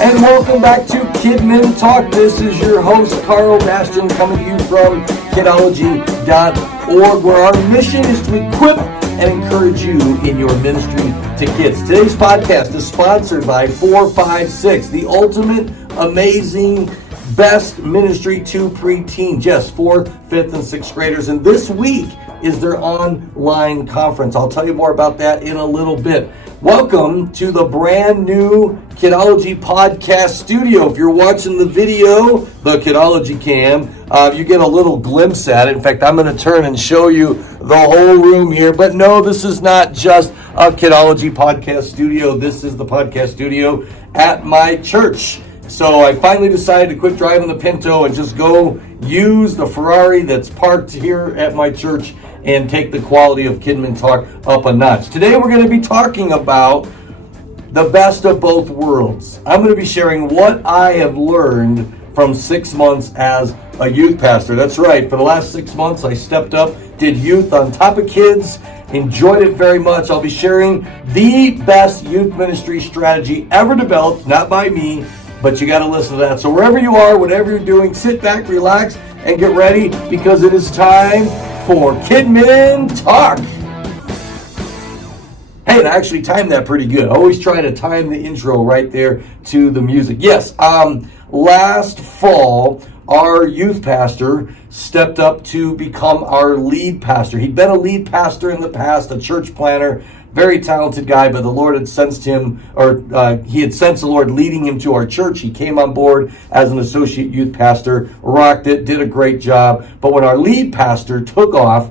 And welcome back to Kidmin Talk. This is your host, Karl, coming to you from Kidology.org, where our mission is to equip and encourage you in your ministry to kids. Today's podcast is sponsored by 456, the ultimate, amazing, best ministry to preteens. Yes, 4th, 5th, and 6th graders. And this week is their online conference. I'll tell you more about that in a little bit. Welcome to the brand new Kidology podcast studio. If you're watching the video, the Kidology cam, you get a little glimpse at it. In fact, I'm going to turn and show you the whole room here. But no, this is not just a Kidology podcast studio. This is the podcast studio at my church. So I finally decided to quit driving the Pinto and just go use the Ferrari that's parked here at my church and take the quality of Kidmin Talk up a notch. Today we're going to be talking about the best of both worlds. I'm going to be sharing what I have learned from 6 months as a youth pastor. That's right. For the last 6 months, I stepped up, did youth on top of kids, enjoyed it very much. I'll be sharing the best youth ministry strategy ever developed, not by me, but you got to listen to that. So wherever you are, whatever you're doing, sit back, relax, and get ready because it is time for Kidmin Talk. Hey, and I actually timed that pretty good. I always try to time the intro right there to the music. Yes, last fall, our youth pastor stepped up to become our lead pastor. He'd been a lead pastor in the past, a church planner, very talented guy, but the Lord had sensed him, or he had sensed the Lord leading him to our church. He came on board as an associate youth pastor, rocked it, did a great job. But when our lead pastor took off,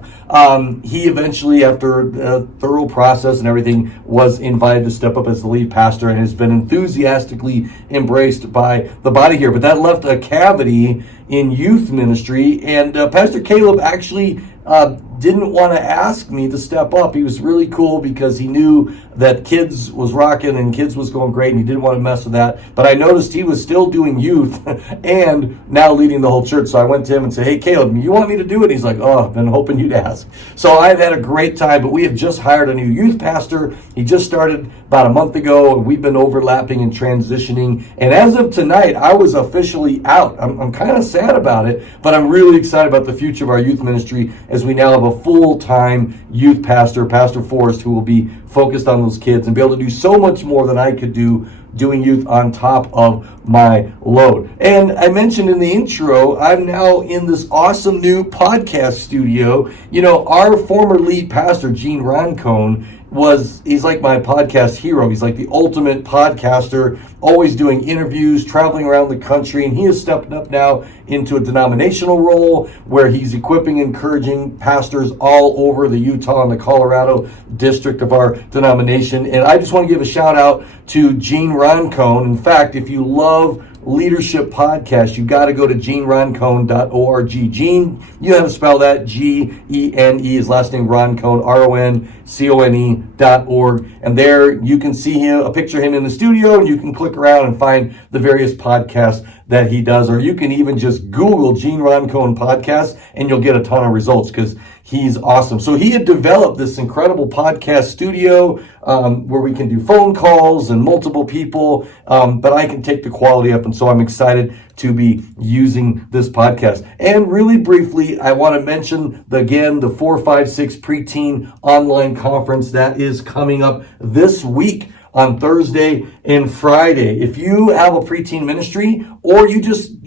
he eventually, after a thorough process and everything, was invited to step up as the lead pastor and has been enthusiastically embraced by the body here. But that left a cavity in youth ministry, and Pastor Caleb actually didn't want to ask me to step up. He was really cool because he knew that kids was rocking and kids was going great, and he didn't want to mess with that. But I noticed he was still doing youth and now leading the whole church. So I went to him and said, "Hey, Caleb, you want me to do it?" He's like, "Oh, I've been hoping you'd ask." So I've had a great time, but we have just hired a new youth pastor. He just started about a month ago, and we've been overlapping and transitioning. And as of tonight, I was officially out. I'm kind of sad about it, but I'm really excited about the future of our youth ministry as we now have a full-time youth pastor, Pastor Forrest, who will be focused on those kids and be able to do so much more than I could do doing youth on top of my load. And I mentioned in the intro, I'm now in this awesome new podcast studio. You know, our former lead pastor, Gene Roncone, he's like my podcast hero. He's like the ultimate podcaster, always doing interviews, traveling around the country, and he has stepped up now into a denominational role where he's equipping, encouraging pastors all over the Utah and the Colorado district of our denomination. And I just want to give a shout out to Gene Roncone. In fact, if you love leadership podcast, you got to go to generoncone.org. Gene, you have to spell that, Gene, his last name Roncone, RONCONE.org. And there you can see him, a picture of him in the studio, and you can click around and find the various podcasts that he does, or you can even just Google Gene Roncone podcast and you'll get a ton of results because he's awesome. So he had developed this incredible podcast studio where we can do phone calls and multiple people, but I can take the quality up, and so I'm excited to be using this podcast. And really briefly, I want to mention the 456 Preteen Online Conference that is coming up this week on Thursday and Friday. If you have a preteen ministry, or you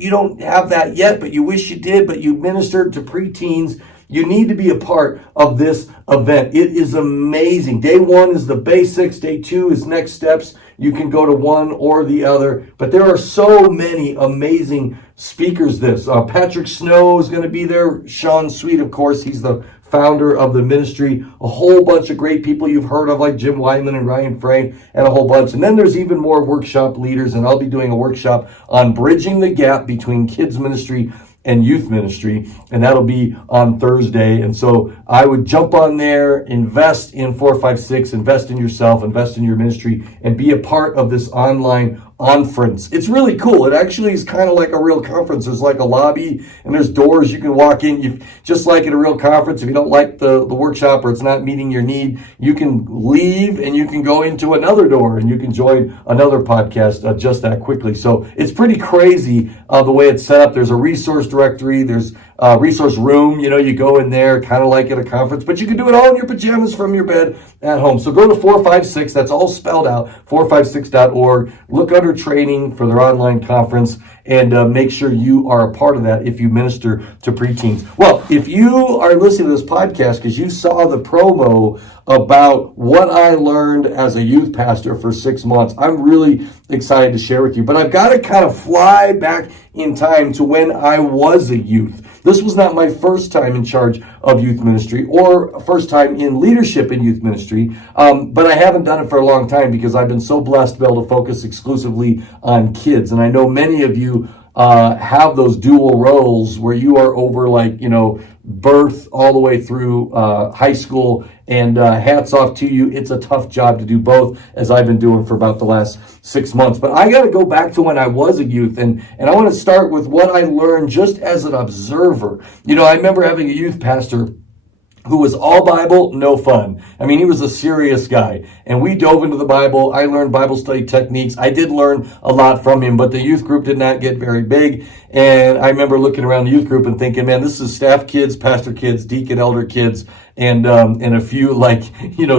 don't have that yet, but you wish you did, but you ministered to preteens, you need to be a part of this event. It is amazing. Day 1 is the basics. Day 2 is next steps. You can go to one or the other, but there are so many amazing speakers Patrick Snow is going to be there. Sean Sweet, of course, he's the founder of the ministry. A whole bunch of great people you've heard of, like Jim Wyman and Ryan Frey, and a whole bunch. And then there's even more workshop leaders, and I'll be doing a workshop on bridging the gap between kids ministry and youth ministry, and that'll be on Thursday. And so I would jump on there, invest in 456, invest in yourself, invest in your ministry, and be a part of this online conference. It's really cool. It actually is kind of like a real conference. There's like a lobby and there's doors you can walk in. Just like at a real conference, if you don't like the workshop or it's not meeting your need, you can leave and you can go into another door and you can join another podcast just that quickly. So it's pretty crazy the way it's set up. There's a resource directory. There's a resource room. You go in there kind of like at a conference, but you can do it all in your pajamas from your bed at home. So go to 456. That's all spelled out, 456.org. Look under training for their online conference and make sure you are a part of that if you minister to preteens. Well, if you are listening to this podcast because you saw the promo about what I learned as a youth pastor for 6 months, I'm really excited to share with you. But I've got to kind of fly back in time to when I was a youth. This was not my first time in charge of youth ministry or first time in leadership in youth ministry, but I haven't done it for a long time because I've been so blessed to be able to focus exclusively on kids. And I know many of you have those dual roles where you are over birth all the way through high school, and hats off to you. It's a tough job to do both, as I've been doing for about the last 6 months. But I got to go back to when I was a youth, and I want to start with what I learned just as an observer. I remember having a youth pastor who was all Bible, no fun. I mean, he was a serious guy. And we dove into the Bible. I learned Bible study techniques. I did learn a lot from him, but the youth group did not get very big. And I remember looking around the youth group and thinking, man, this is staff kids, pastor kids, deacon elder kids, and a few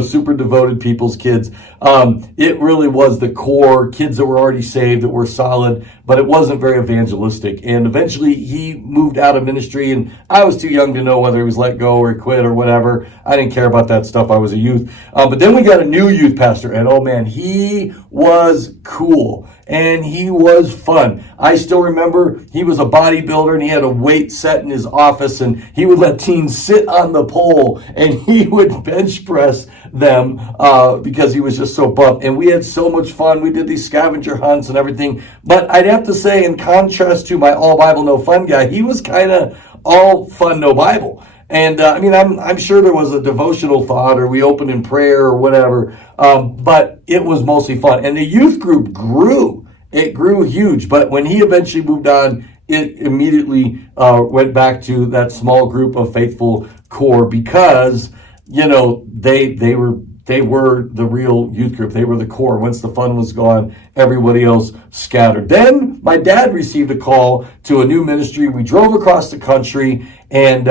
super devoted people's kids. It really was the core kids that were already saved, that were solid, but it wasn't very evangelistic. And eventually he moved out of ministry, and I was too young to know whether he was let go or quit or whatever. I didn't care about that stuff. I was a youth. But then we got a new youth pastor, and oh man, he was cool. And he was fun. I still remember he was a bodybuilder and he had a weight set in his office, and he would let teens sit on the pole and he would bench press them because he was just so buff. And we had so much fun. We did these scavenger hunts and everything. But I'd have to say, in contrast to my all Bible, no fun guy, he was kind of all fun, no Bible. And I'm sure there was a devotional thought, or we opened in prayer or whatever, but it was mostly fun. And the youth group grew. It grew huge. But when he eventually moved on, it immediately went back to that small group of faithful core because, they were the real youth group. They were the core. Once the fun was gone, everybody else scattered. Then my dad received a call to a new ministry. We drove across the country, and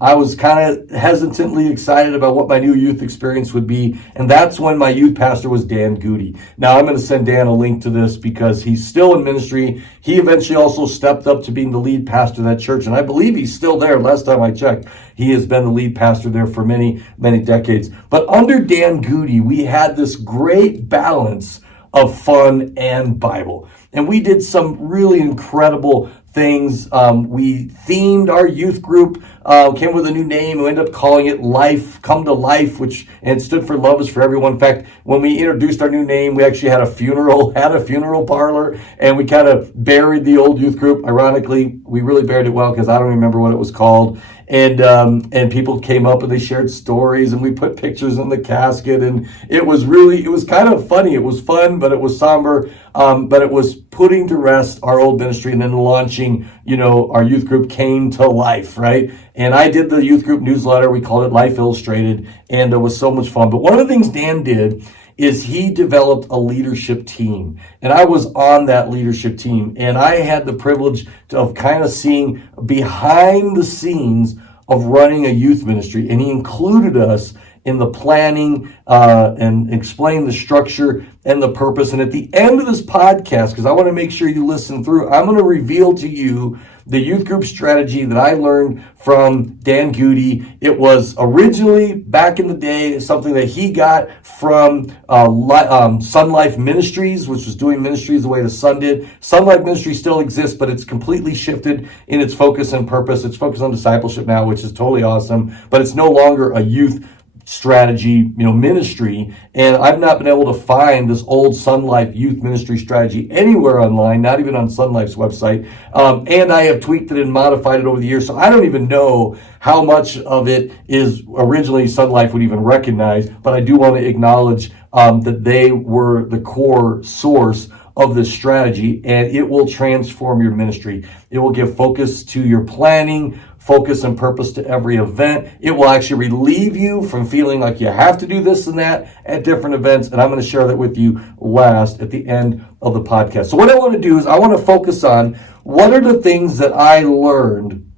I was kind of hesitantly excited about what my new youth experience would be. And that's when my youth pastor was Dan Goody. Now, I'm going to send Dan a link to this because he's still in ministry. He eventually also stepped up to being the lead pastor of that church. And I believe he's still there. Last time I checked, he has been the lead pastor there for many, many decades. But under Dan Goody, we had this great balance of fun and Bible. And we did some really incredible things. We themed our youth group, came with a new name. We ended up calling it Life, Come to Life, and it stood for Love is for Everyone. In fact, when we introduced our new name, we actually had a funeral parlor, and we kind of buried the old youth group. Ironically, we really buried it well because I don't remember what it was called. And people came up and they shared stories, and we put pictures in the casket, and it was kind of funny. It was fun, but it was somber. But it was putting to rest our old ministry and then launching, our youth group came to life, right? And I did the youth group newsletter. We called it Life Illustrated, and it was so much fun. But one of the things Dan did is he developed a leadership team. And I was on that leadership team. And I had the privilege of kind of seeing behind the scenes of running a youth ministry. And he included us in the planning and explain the structure and the purpose. And at the end of this podcast, because I want to make sure you listen through, I'm going to reveal to you the youth group strategy that I learned from Dan Goody. It was originally, back in the day, something that he got from Sun Life Ministries, which was doing ministries the way the Sun did. Sun Life Ministry still exists, but it's completely shifted in its focus and purpose. It's focused on discipleship now, which is totally awesome, but it's no longer a youth strategy, ministry, and I've not been able to find this old Sun Life youth ministry strategy anywhere online, not even on Sun Life's website. And I have tweaked it and modified it over the years, so I don't even know how much of it is originally Sun Life would even recognize, but I do want to acknowledge that they were the core source of this strategy, and it will transform your ministry. It will give focus to your planning, focus and purpose to every event. It will actually relieve you from feeling like you have to do this and that at different events, and I'm going to share that with you last at the end of the podcast. So what I want to do is I want to focus on what are the things that I learned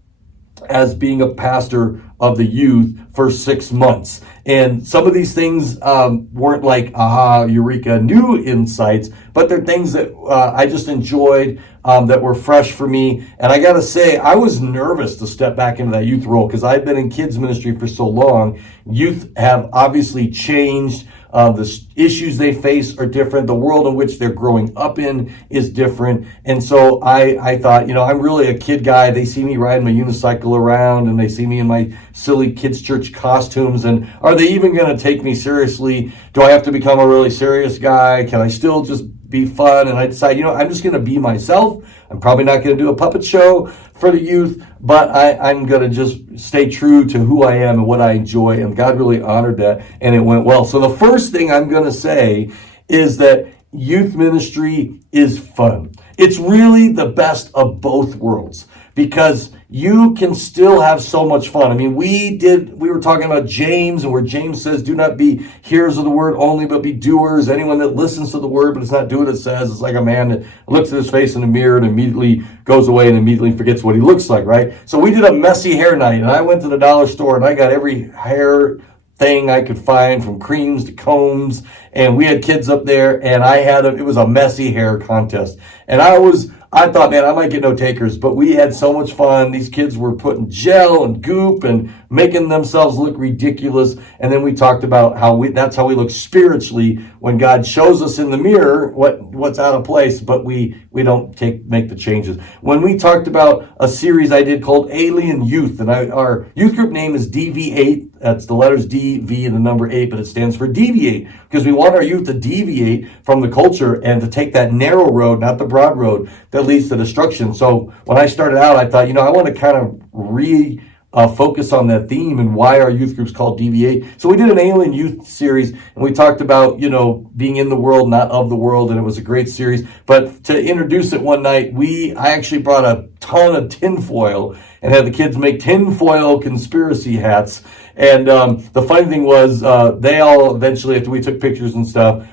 as being a pastor of the youth for 6 months. And some of these things weren't like, aha, eureka, new insights, but they're things that I just enjoyed, that were fresh for me. And I got to say, I was nervous to step back into that youth role because I've been in kids ministry for so long. Youth have obviously changed. The issues they face are different. The world in which they're growing up in is different. And so I thought, I'm really a kid guy. They see me riding my unicycle around and they see me in my silly kids' church costumes. And are they even going to take me seriously? Do I have to become a really serious guy? Can I still just be fun? And I decided, I'm just going to be myself. I'm probably not going to do a puppet show for the youth, but I'm going to just stay true to who I am and what I enjoy. And God really honored that, and it went well. So the first thing I'm going to say is that youth ministry is fun. It's really the best of both worlds because you can still have so much fun. I mean, we were talking about James, and where James says, do not be hearers of the word only, but be doers. Anyone that listens to the word, but does not do what it says, it's like a man that looks at his face in the mirror and immediately goes away and immediately forgets what he looks like, right? So we did a messy hair night, and I went to the dollar store and I got every hair thing I could find, from creams to combs, and we had kids up there, and it was a messy hair contest. And I thought, man, I might get no takers, but we had so much fun. These kids were putting gel and goop and making themselves look ridiculous. And then we talked about that's how we look spiritually when God shows us in the mirror what's out of place, but we don't make the changes. When we talked about a series I did called Alien Youth, and our youth group name is DV8. That's the letters D, V, and the number 8, but it stands for deviate, because we want our youth to deviate from the culture and to take that narrow road, not the broad road that leads to destruction. So when I started out, I thought, I want to kind of focus on that theme and why our youth group's called Deviate. So we did an Alien Youth series, and we talked about, being in the world, not of the world, and it was a great series. But to introduce it one night, I actually brought a ton of tinfoil and had the kids make tinfoil conspiracy hats. And the funny thing was, they all eventually, after we took pictures and stuff,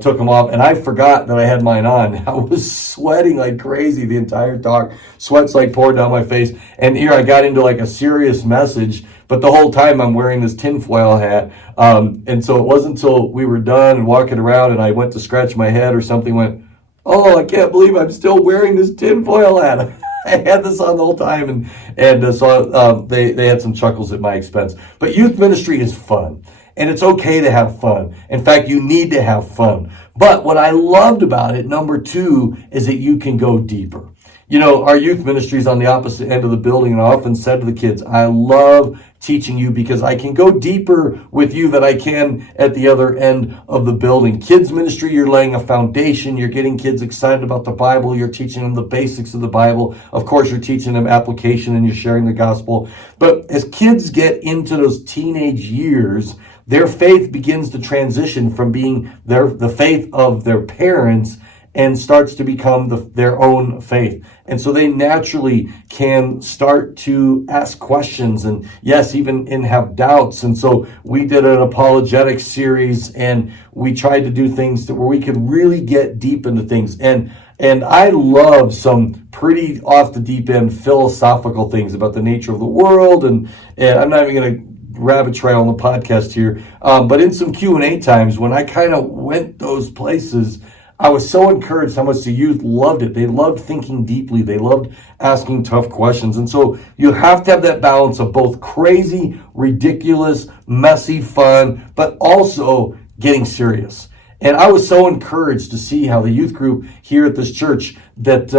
took them off, and I forgot that I had mine on. I was sweating like crazy the entire talk. Sweat's like poured down my face. And here I got into like a serious message, but the whole time I'm wearing this tinfoil hat. And so it wasn't until we were done and walking around and I went to scratch my head or something, went, oh, I can't believe I'm still wearing this tinfoil hat. I had this on the whole time, and so they had some chuckles at my expense. But youth ministry is fun, and it's okay to have fun. In fact, you need to have fun. But what I loved about it, number 2, is that you can go deeper. Our youth ministry is on the opposite end of the building, and I often said to the kids, I love teaching you because I can go deeper with you than I can at the other end of the building. Kids ministry, you're laying a foundation. You're getting kids excited about the Bible. You're teaching them the basics of the Bible. Of course, you're teaching them application and you're sharing the gospel. But as kids get into those teenage years, their faith begins to transition from being the faith of their parents and starts to become their own faith. And so they naturally can start to ask questions and, yes, even have doubts. And so we did an apologetics series, and we tried to do things where we could really get deep into things. And I love some pretty off the deep end philosophical things about the nature of the world. And I'm not even going to rabbit trail on the podcast here. But in some Q&A times, when I kind of went those places, I was so encouraged how much the youth loved it. They loved thinking deeply. They loved asking tough questions. And so you have to have that balance of both crazy, ridiculous, messy fun, but also getting serious. And I was so encouraged to see how the youth group here at this church, that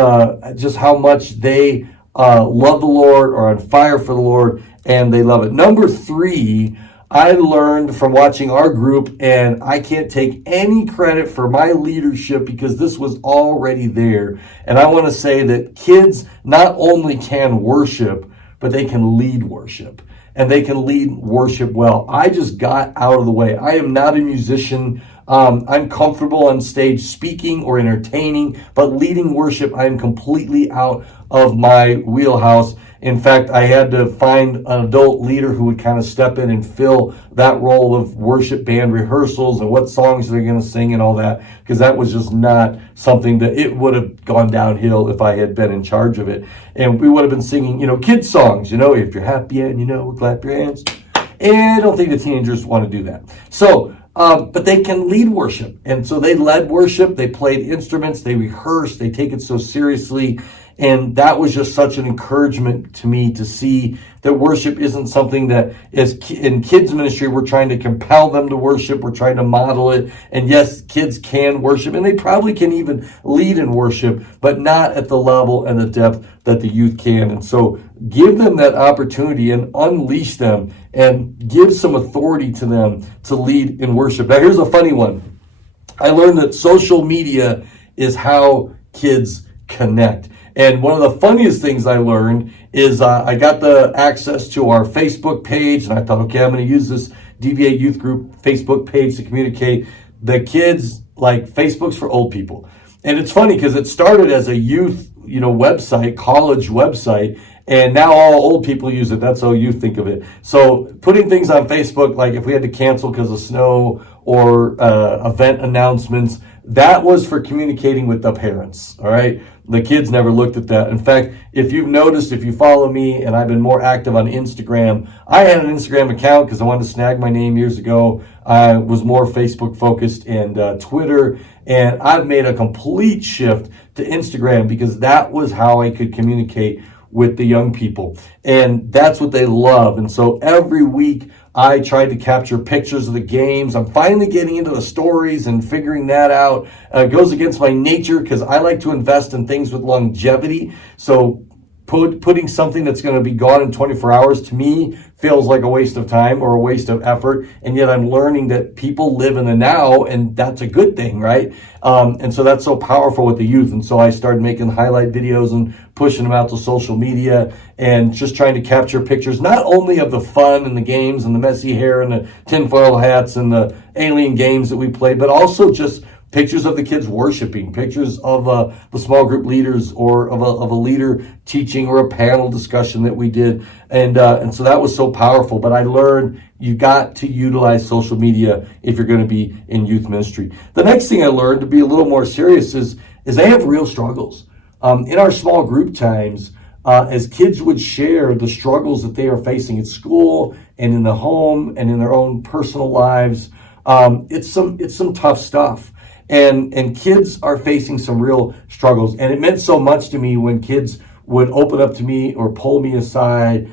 just how much they love the Lord, are on fire for the Lord, and they love it. Number 3, I learned from watching our group, and I can't take any credit for my leadership because this was already there. And I want to say that kids not only can worship, but they can lead worship. And they can lead worship well. I just got out of the way. I am not a musician. I'm comfortable on stage speaking or entertaining, but leading worship, I am completely out of my wheelhouse. In fact, I had to find an adult leader who would kind of step in and fill that role of worship band rehearsals and what songs they're going to sing and all that, because that was just not something that it would have gone downhill if I had been in charge of it. And we would have been singing, kids songs, if you're happy and clap your hands. And I don't think the teenagers want to do that. So, but they can lead worship. And so they led worship. They played instruments. They rehearsed. They take it so seriously. And that was just such an encouragement to me to see that worship isn't something that is in kids ministry. We're trying to compel them to worship. We're trying to model it. And yes, kids can worship, and they probably can even lead in worship, but not at the level and the depth that the youth can. And so give them that opportunity and unleash them and give some authority to them to lead in worship. Now, here's a funny one. I learned that social media is how kids connect. And one of the funniest things I learned is I got the access to our Facebook page, and I thought, okay, I'm going to use this DVA Youth Group Facebook page to communicate. The kids, like, Facebook's for old people. And it's funny because it started as a youth, website, college website, and now all old people use it. That's how you think of it. So putting things on Facebook, like if we had to cancel because of snow or event announcements, that was for communicating with the parents, all right? The kids never looked at that. In fact, if you've noticed, if you follow me, and I've been more active on Instagram, I had an Instagram account because I wanted to snag my name years ago. I was more Facebook focused and Twitter, and I've made a complete shift to Instagram because that was how I could communicate with the young people. And that's what they love. And so every week I tried to capture pictures of the games. I'm finally getting into the stories and figuring that out. It goes against my nature because I like to invest in things with longevity. So putting something that's going to be gone in 24 hours to me feels like a waste of time or a waste of effort. And yet I'm learning that people live in the now, and that's a good thing, right? And so that's so powerful with the youth. And so I started making highlight videos and pushing them out to social media and just trying to capture pictures, not only of the fun and the games and the messy hair and the tinfoil hats and the alien games that we played, but also just pictures of the kids worshiping, pictures of the small group leaders or of a leader teaching or a panel discussion that we did. And so that was so powerful. But I learned you got to utilize social media if you're going to be in youth ministry. The next thing I learned, to be a little more serious, is they have real struggles. In our small group times, as kids would share the struggles that they are facing at school and in the home and in their own personal lives, it's some tough stuff. And kids are facing some real struggles. And it meant so much to me when kids would open up to me or pull me aside.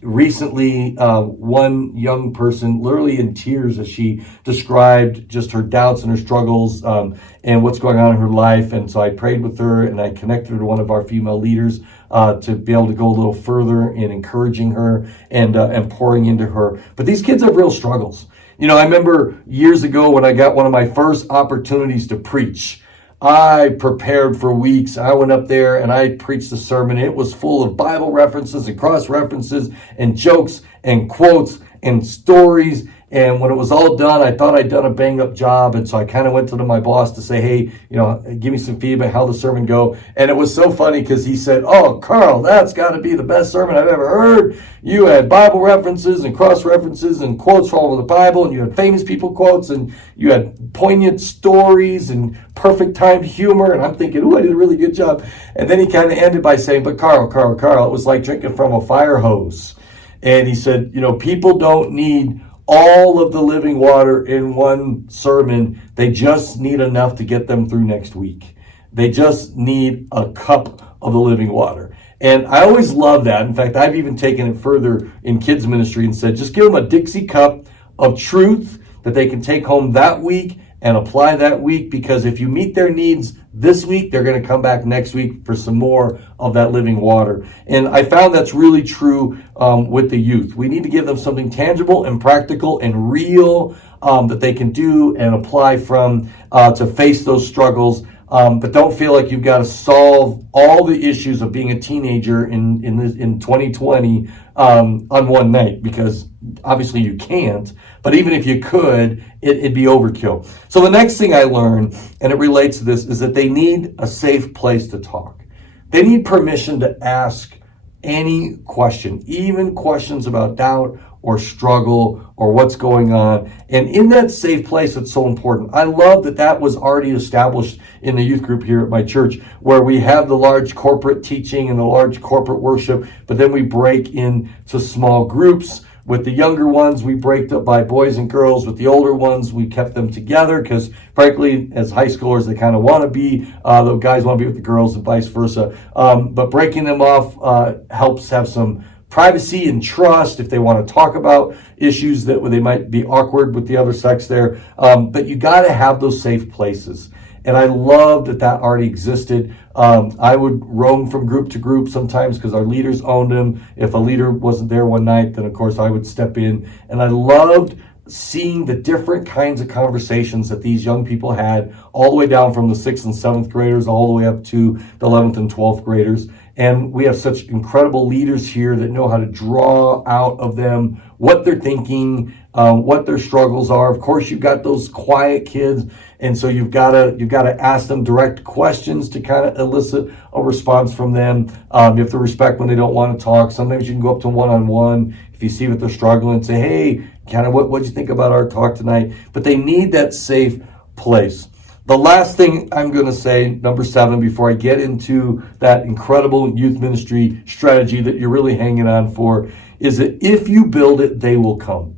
Recently, one young person, literally in tears, as she described just her doubts and her struggles and what's going on in her life. And so I prayed with her and I connected her to one of our female leaders to be able to go a little further in encouraging her and pouring into her. But these kids have real struggles. I remember years ago when I got one of my first opportunities to preach. I prepared for weeks. I went up there and I preached a sermon. It was full of Bible references and cross references and jokes and quotes and stories. And when it was all done, I thought I'd done a bang up job. And so I kind of went to my boss to say, hey, give me some feedback, how the sermon go. And it was so funny because he said, oh, Karl, that's got to be the best sermon I've ever heard. You had Bible references and cross references and quotes from all over the Bible. And you had famous people quotes and you had poignant stories and perfect timed humor. And I'm thinking, oh, I did a really good job. And then he kind of ended by saying, but Karl, it was like drinking from a fire hose. And he said, people don't need all of the living water in one sermon. They just need enough to get them through next week. They just need a cup of the living water. And I always love that. In fact, I've even taken it further in kids ministry and said, just give them a Dixie cup of truth that they can take home that week and apply that week, because if you meet their needs this week, they're going to come back next week for some more of that living water. And I found that's really true with the youth. We need to give them something tangible and practical and real that they can do and apply from to face those struggles. But don't feel like you've got to solve all the issues of being a teenager in 2020 on one night, because obviously you can't. But even if you could, it'd be overkill. So the next thing I learned, and it relates to this, is that they need a safe place to talk. They need permission to ask any question, even questions about doubt or struggle or what's going on. And in that safe place, it's so important. I love that that was already established in the youth group here at my church, where we have the large corporate teaching and the large corporate worship, but then we break into small groups. With the younger ones, we break up by boys and girls. With the older ones, we kept them together because, frankly, as high schoolers, they kind of want to be, the guys want to be with the girls and vice versa. But breaking them off helps have some privacy and trust if they want to talk about issues that they might be awkward with the other sex there. But you got to have those safe places. And I love that that already existed. I would roam from group to group sometimes because our leaders owned them. If a leader wasn't there one night, then of course I would step in. And I loved seeing the different kinds of conversations that these young people had, all the way down from the 6th and 7th graders all the way up to the 11th and 12th graders. And we have such incredible leaders here that know how to draw out of them what they're thinking, what their struggles are. Of course, you've got those quiet kids, and so you've got to ask them direct questions to kind of elicit a response from them. You have to respect when they don't want to talk. Sometimes you can go up to them one-on-one if you see that they're struggling and say, "Hey, kind of what'd you think about our talk tonight?" But they need that safe place. The last thing I'm going to say, number 7, before I get into that incredible youth ministry strategy that you're really hanging on for, is that if you build it, they will come.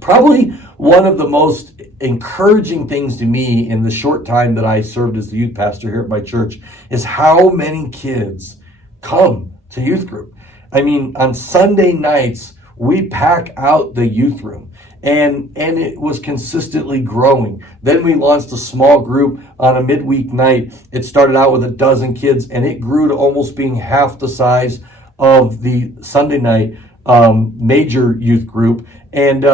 Probably one of the most encouraging things to me in the short time that I served as the youth pastor here at my church is how many kids come to youth group. I mean, on Sunday nights, we pack out the youth room. And it was consistently growing. Then we launched a small group on a midweek night. It started out with 12 kids, and it grew to almost being half the size of the Sunday night major youth group. And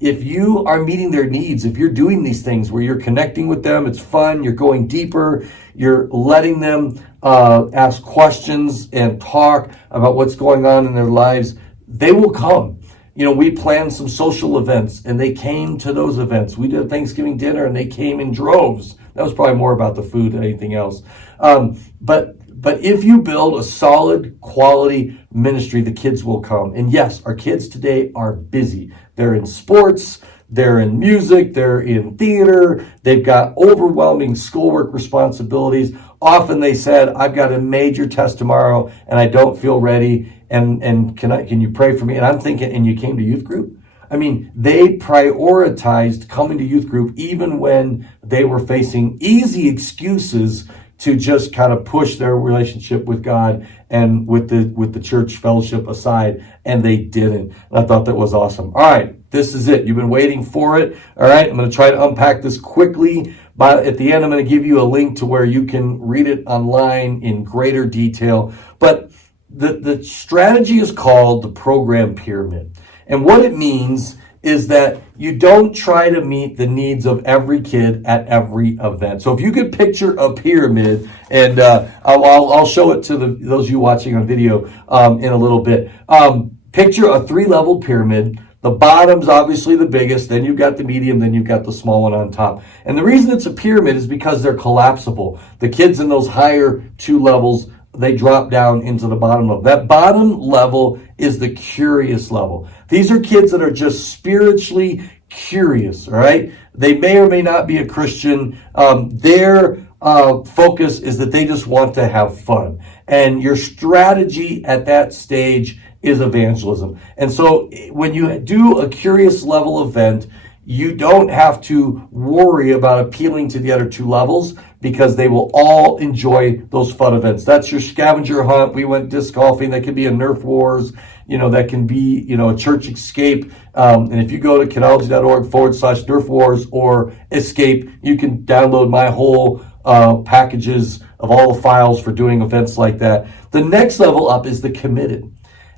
if you are meeting their needs, if you're doing these things where you're connecting with them, it's fun, you're going deeper, you're letting them ask questions and talk about what's going on in their lives, they will come. You know, we planned some social events, and they came to those events. We did a Thanksgiving dinner, and they came in droves. That was probably more about the food than anything else. But if you build a solid, quality ministry, the kids will come. And yes, our kids today are busy. They're in sports, they're in music, they're in theater. They've got overwhelming schoolwork responsibilities. Often they said, "I've got a major test tomorrow, and I don't feel ready. And can you pray for me?" And I'm thinking, and you came to youth group? I mean, they prioritized coming to youth group even when they were facing easy excuses to just kind of push their relationship with God and with the church fellowship aside, and they didn't. And I thought that was awesome. All right, this is it. You've been waiting for it. All right, I'm going to try to unpack this quickly. But at the end, I'm going to give you a link to where you can read it online in greater detail. But the strategy is called the program pyramid. And what it means is that you don't try to meet the needs of every kid at every event. So if you could picture a pyramid, and I'll show it to those of you watching on video in a little bit. Picture a 3-level pyramid. The bottom's obviously the biggest, then you've got the medium, then you've got the small one on top. And the reason it's a pyramid is because they're collapsible. The kids in those higher 2 levels, they drop down into the bottom level. That bottom level is the curious level. These are kids that are just spiritually curious, all right? They may or may not be a Christian. Their focus is that they just want to have fun. And your strategy at that stage is evangelism. And so when you do a curious level event, you don't have to worry about appealing to the other 2 levels because they will all enjoy those fun events. That's your scavenger hunt. We went disc golfing. That could be a Nerf Wars. that can be, a church escape. And if you go to kidology.org/Nerf Wars or escape, you can download my whole packages of all the files for doing events like that. The next level up is the committed.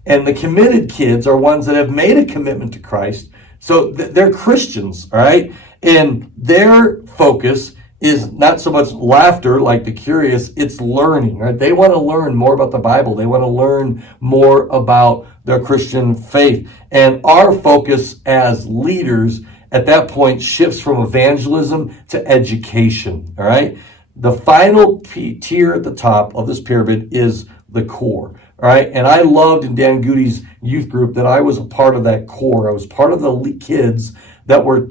And the committed kids are ones that have made a commitment to Christ. So they're Christians, all right? And their focus is not so much laughter like the curious, it's learning, right? They want to learn more about the Bible. They want to learn more about their Christian faith. And our focus as leaders at that point shifts from evangelism to education, all right? The final tier at the top of this pyramid is the core. All right. And I loved in Dan Goody's youth group that I was a part of that core. I was part of the kids that were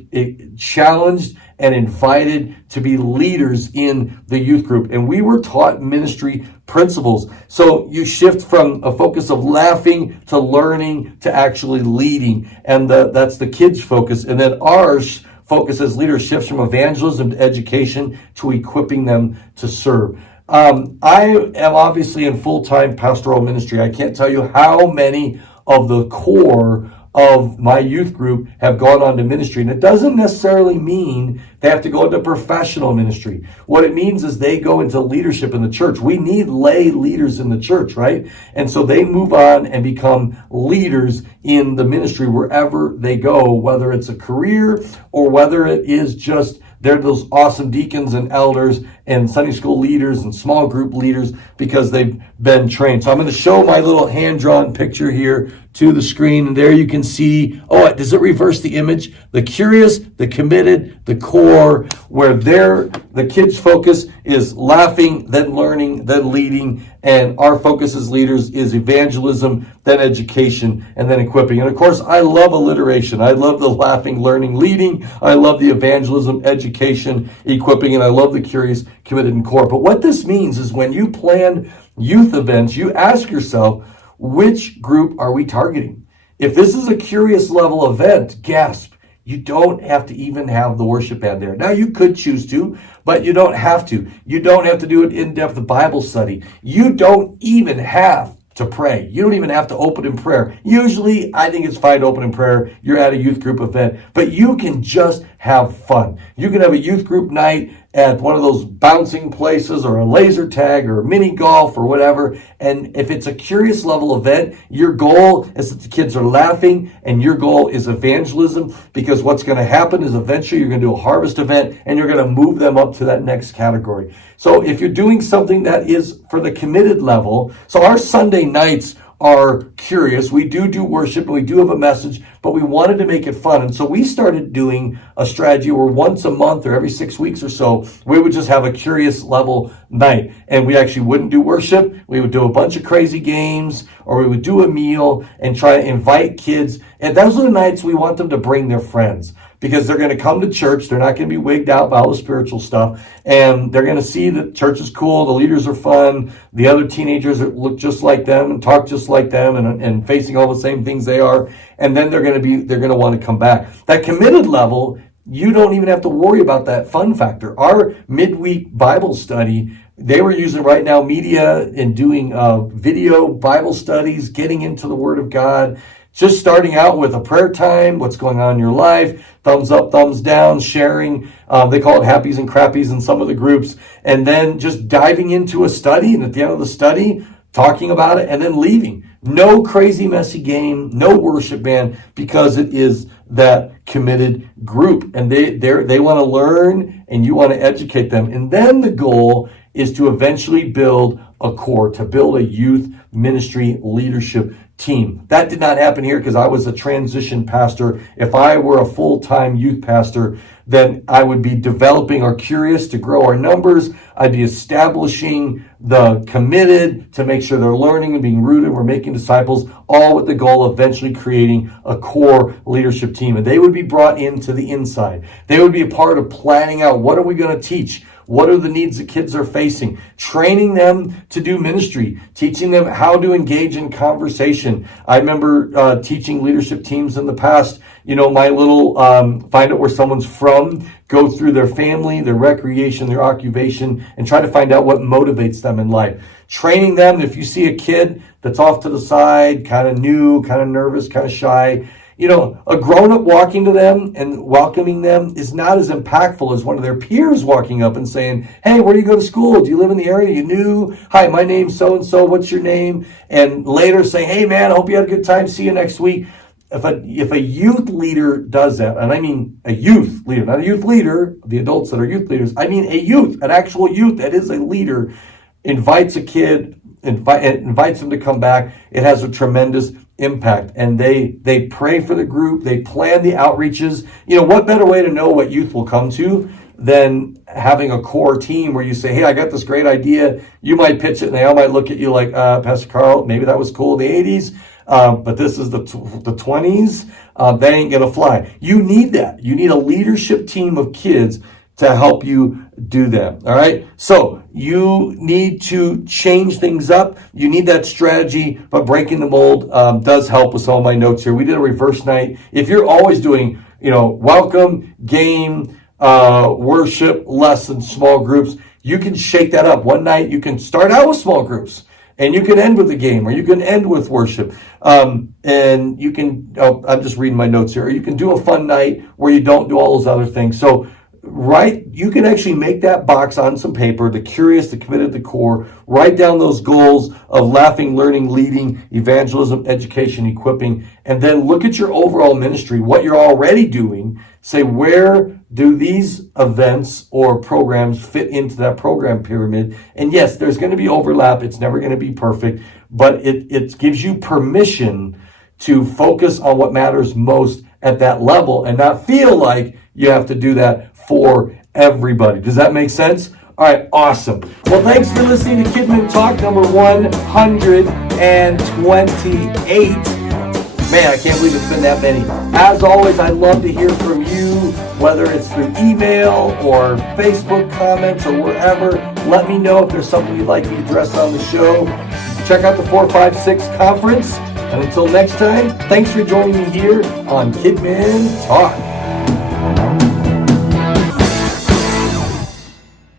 challenged and invited to be leaders in the youth group. And we were taught ministry principles. So you shift from a focus of laughing to learning to actually leading. And that's the kids' focus. And then ours focus as leaders shifts from evangelism to education to equipping them to serve. I am obviously in full-time pastoral ministry. I can't tell you how many of the core of my youth group have gone on to ministry. And it doesn't necessarily mean they have to go into professional ministry. What it means is they go into leadership in the church. We need lay leaders in the church, right? And so they move on and become leaders in the ministry wherever they go, whether it's a career or whether it is just they're those awesome deacons and elders and Sunday school leaders and small group leaders because they've been trained. So I'm going to show my little hand-drawn picture here to the screen. And there you can see, does it reverse the image? The curious, the committed, the core, where the kids' focus is laughing, then learning, then leading. And our focus as leaders is evangelism, then education, and then equipping. And of course, I love alliteration. I love the laughing, learning, leading. I love the evangelism, education, equipping, and I love the curious, committed, and core. But what this means is when you plan youth events, you ask yourself, which group are we targeting? If this is a curious level event, gasp, you don't have to even have the worship band there. Now, you could choose to, but you don't have to. You don't have to do an in-depth Bible study. You don't even have to pray. You don't even have to open in prayer. Usually, I think it's fine to open in prayer. You're at a youth group event, but you can just have fun. You can have a youth group night at one of those bouncing places or a laser tag or mini golf or whatever. And if it's a curious level event, your goal is that the kids are laughing and your goal is evangelism, because what's going to happen is eventually you're going to do a harvest event and you're going to move them up to that next category. So if you're doing something that is for the committed level, so our Sunday nights are curious. We do worship and we do have a message, but we wanted to make it fun. And so we started doing a strategy where once a month or every 6 weeks or so, we would just have a curious level night. And we actually wouldn't do worship. We would do a bunch of crazy games, or we would do a meal and try to invite kids. And those are the nights we want them to bring their friends, because they're going to come to church. They're not going to be wigged out by all the spiritual stuff. And they're going to see that church is cool. The leaders are fun. The other teenagers look just like them and talk just like them and facing all the same things they are. And then they're going to want to come back. That committed level, you don't even have to worry about that fun factor. Our midweek Bible study, they were using right now media and doing video Bible studies, getting into the Word of God. Just starting out with a prayer time, what's going on in your life, thumbs up, thumbs down, sharing. They call it happies and crappies in some of the groups. And then just diving into a study, and at the end of the study, talking about it, and then leaving. No crazy, messy game, no worship band, because it is that committed group. And they want to learn, and you want to educate them. And then the goal is to eventually build a core, to build a youth ministry leadership team. That did not happen here because I was a transition pastor. If I were a full-time youth pastor, then I would be developing our curious to grow our numbers. I'd be establishing the committed to make sure they're learning and being rooted. We're making disciples, all with the goal of eventually creating a core leadership team. And they would be brought into the inside. They would be a part of planning out, what are we going to teach? What are the needs that kids are facing? Training them to do ministry, teaching them how to engage in conversation. I remember teaching leadership teams in the past, my little find out where someone's from, go through their family, their recreation, their occupation, and try to find out what motivates them in life. Training them, if you see a kid that's off to the side, kind of new, kind of nervous, kind of shy, a grown-up walking to them and welcoming them is not as impactful as one of their peers walking up and saying, hey, where do you go to school? Do you live in the area? You new? Hi, my name's so-and-so. What's your name? And later saying, hey, man, I hope you had a good time. See you next week. If a youth leader does that, and I mean a youth leader, not a youth leader, the adults that are youth leaders, I mean a youth, an actual youth that is a leader, invites a kid, invites them to come back, it has a tremendous impact. And they pray for the group, they plan the outreaches. What better way to know what youth will come to than having a core team where you say, hey, I got this great idea. You might pitch it and they all might look at you like, Pastor Karl, maybe that was cool in the 80s. But this is the 20s. That ain't going to fly. You need that. You need a leadership team of kids to help you do that. All right. So you need to change things up. You need that strategy, but breaking the mold does help with some of my notes here. We did a reverse night. If you're always doing, welcome, game, worship, lesson, small groups, you can shake that up. One night you can start out with small groups. And you can end with a game, or you can end with worship. And you can, I'm just reading my notes here, or you can do a fun night where you don't do all those other things. So, you can actually make that box on some paper, the curious, the committed, the core, write down those goals of laughing, learning, leading, evangelism, education, equipping, and then look at your overall ministry, what you're already doing. Say, where do these events or programs fit into that program pyramid? And yes, there's going to be overlap. It's never going to be perfect, but it gives you permission to focus on what matters most at that level and not feel like you have to do that for everybody. Does that make sense? All right, awesome. Well, thanks for listening to Kidmin Talk number 128. Man, I can't believe it's been that many. As always, I'd love to hear from you, whether it's through email or Facebook comments or wherever. Let me know if there's something you'd like me to address on the show. Check out the 456 conference. And until next time, thanks for joining me here on Kidmin Talk.